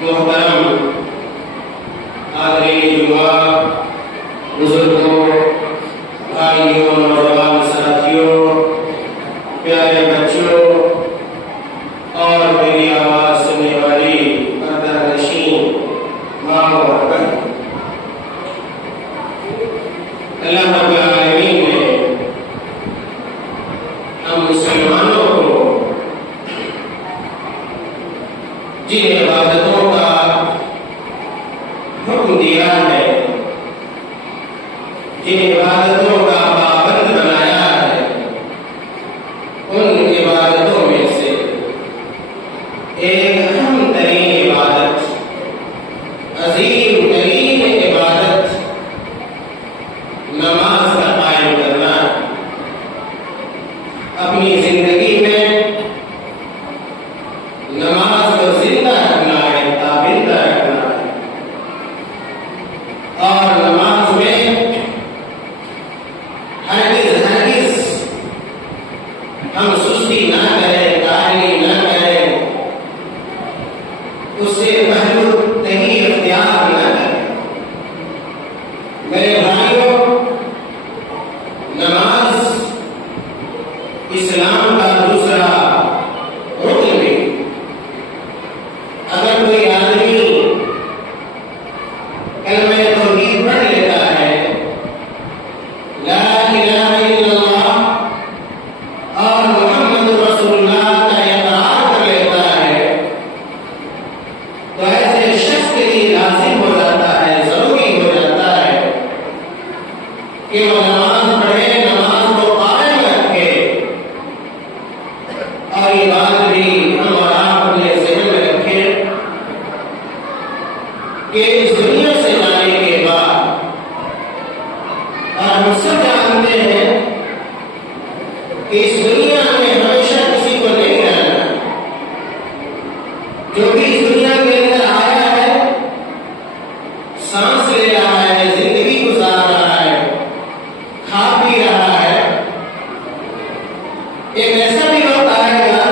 محترم حاضرین جمعہ، بزرگوں، بھائیوں، نوجوان ساتھیوں، پیارے بچوں اور میری آواز سننے والی پردہ نشین ماں اور بہن، اللہ رب العالمین نے ہم مسلمانوں کو جن عبادتوں کا حکم دیا ہے، جن عبادتوں کا پابند بنایا ہے، ان عبادتوں میں سے ایک اہم ترین عبادت، عظیم ترین عبادت نماز کا قائم کرنا ہے۔ اپنی زندگی میں نماز کو زندہ رکھنا ہے، تابندہ رکھنا ہے، اور نماز میں ہرگز ہم سستی نہ کریں، کاہلی نہ کریں، اس سے پہلو نہیں اختیار نہ کریں۔ میرے بھائیوں، نماز اسلام کا دوسرا رکن بھی۔ اگر کوئی آدمی کلمہ توحید پڑھ لیتا ہے، لا الہ الا اللہ اور محمد رسول اللہ کا اقرار کر لیتا ہے، تو ایسے شخص کے لیے لازم ہو جاتا ہے، ضروری ہو جاتا ہے کہ وہ نماز پڑھے، نماز کو قائم رکھے، اور یہ بات بھی ہم اور آپ اپنے ذہن میں رکھیں کہ اس دنیا سے جانے کے بعد، اور ہم سب جانتے ہیں کہ اس دنیا میں ہمیشہ کسی کو نہیں رہنا۔ جو بھی اس دنیا کے اندر آیا ہے، سانس لے رہا ہے، زندگی گزار رہا ہے، کھا پی رہا ہے، ایک ایسا بھی وقت آئے گا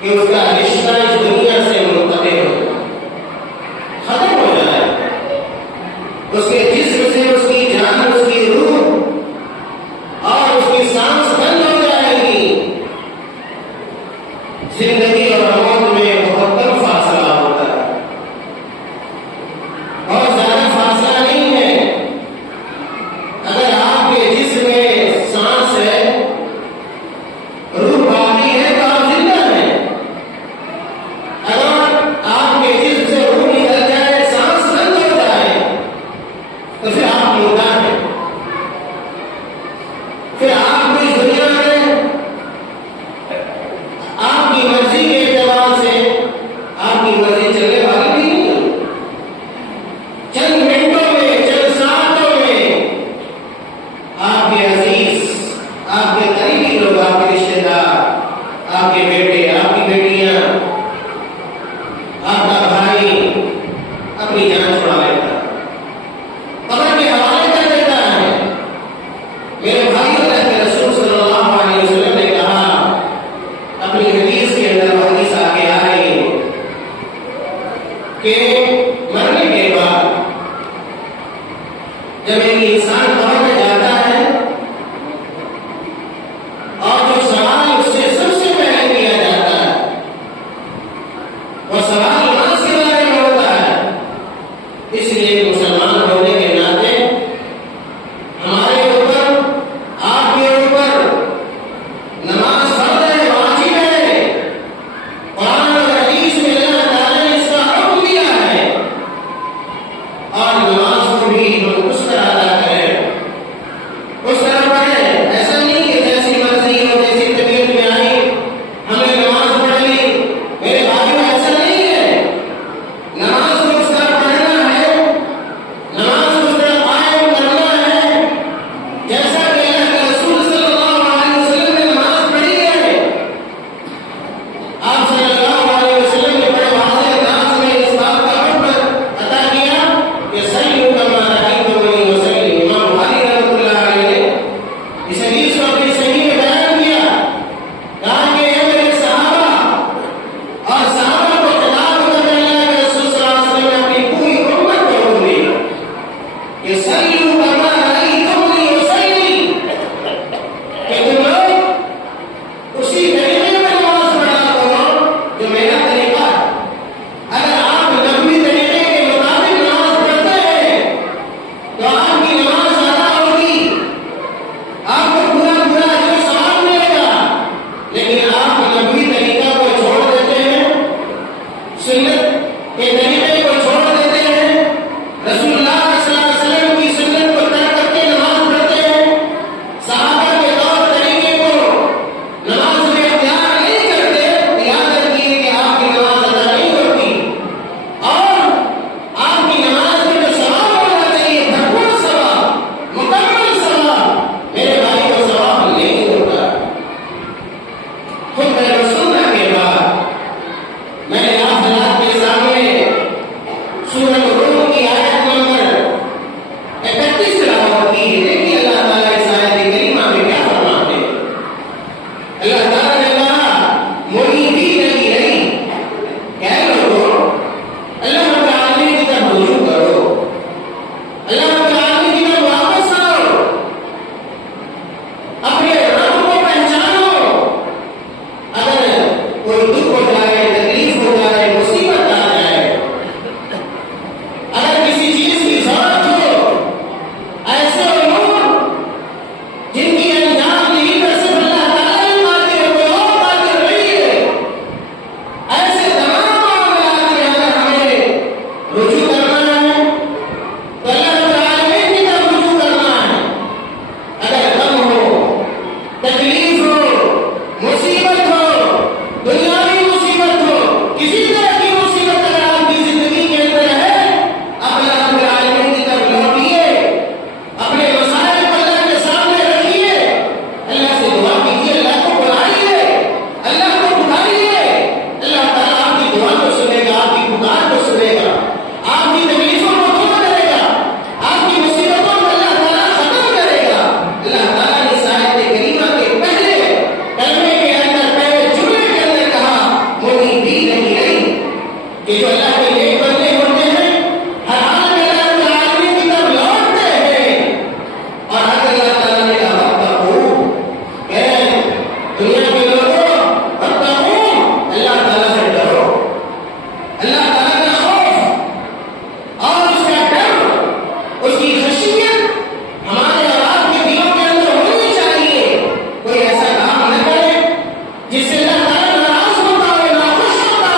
کہ اس کا رشتہ اس دنیا سے منقطع ہو جائے، ختم ہو جائے، اس کے جسم سے اس کی جان، اس کی روح اور اس کی سانس بند ہو جائے گی۔ زندگی اور موت میں بہت کم فاصلہ ہوتا ہے، بہت زیادہ فاصلہ نہیں ہے۔ اگر آپ کے جسم میں سانس ہے، روح باقی ہے، تو آپ زندہ ہیں۔ کوئی بھی نہیں رہی کہ جو اللہ کے نیک بندے ہوتے ہیں ہر حال میں اللہ کے عالمین کی طرف لوٹتے ہیں اور اگر اللہ تعالیٰ نے کہا واتقوا کہ دنیا کے لوگوں واتقوا اللہ تعالیٰ سے ڈرو اللہ تعالیٰ کا خوف اور اس کا ڈر اس کی خشیت ہمارے اور آپ کے دلوں کے اندر ہونی چاہیے کوئی ایسا کام نہ کرے جس سے اللہ تعالیٰ ناراض ہوتا ہے ناخوش ہوتا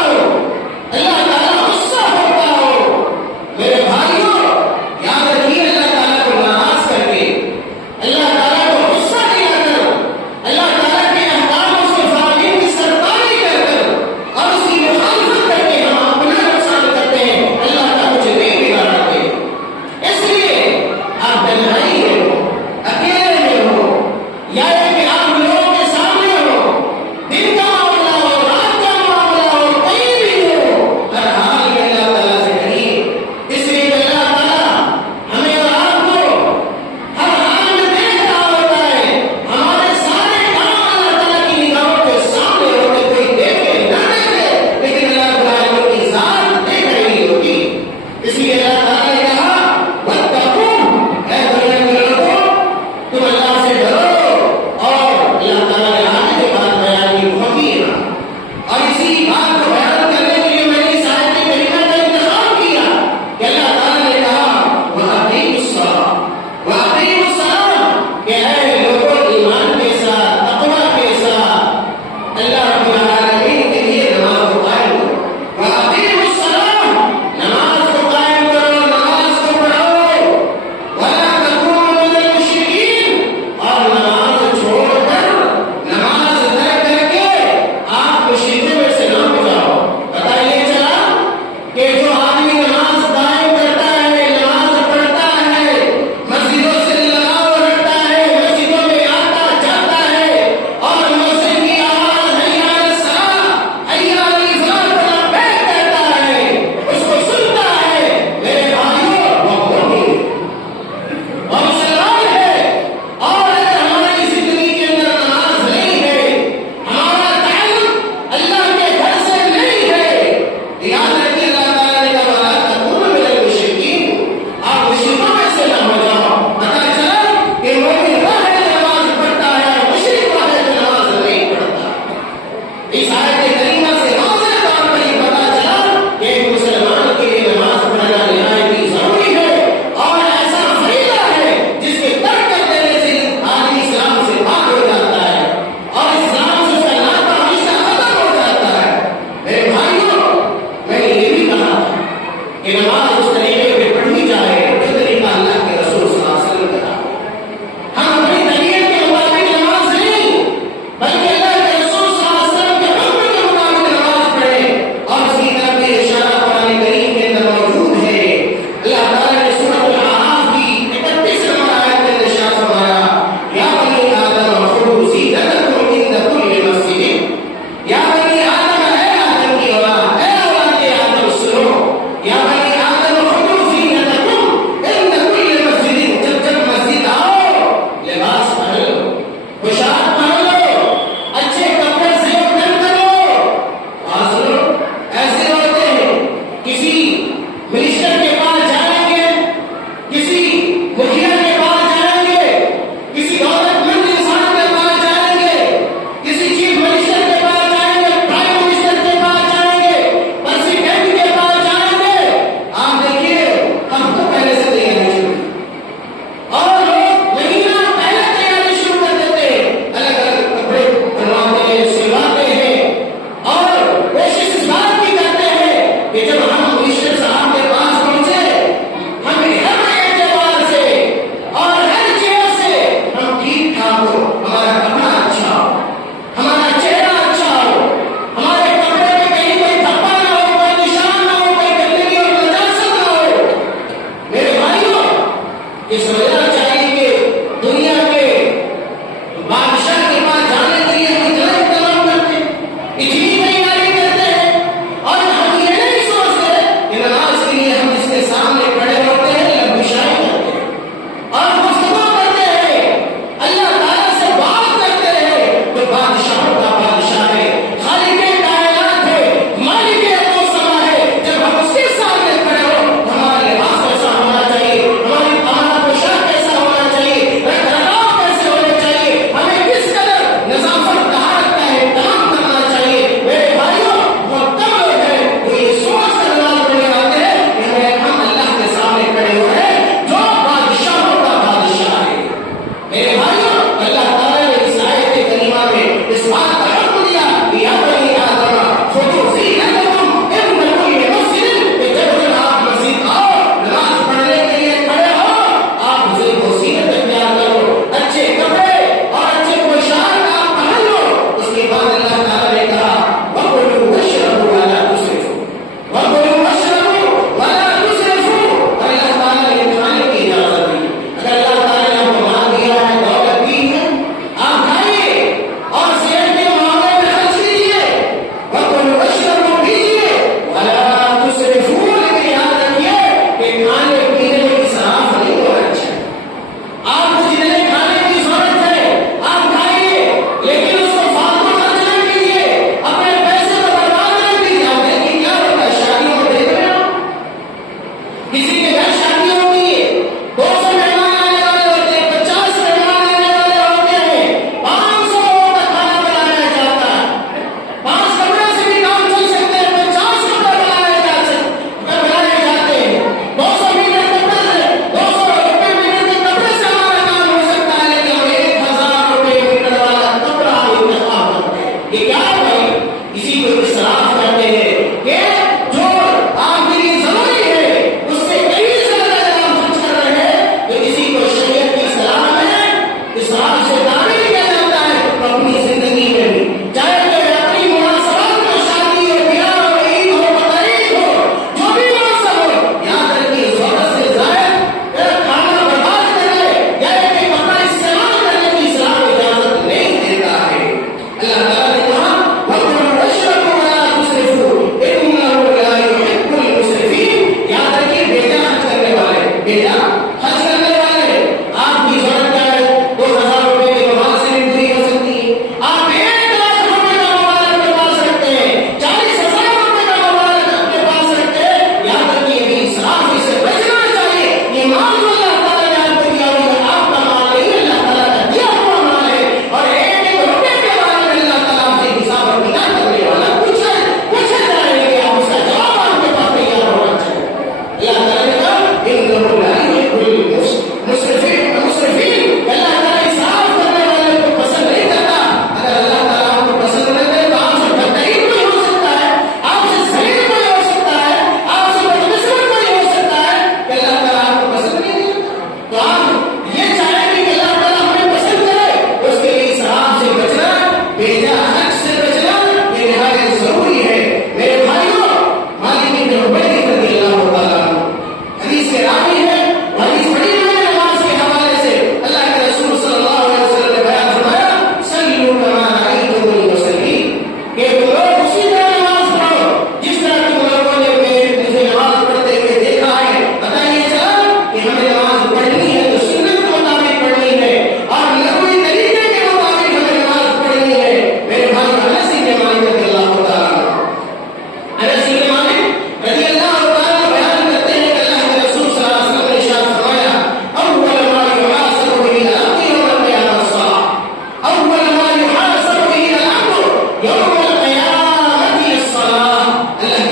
اللہ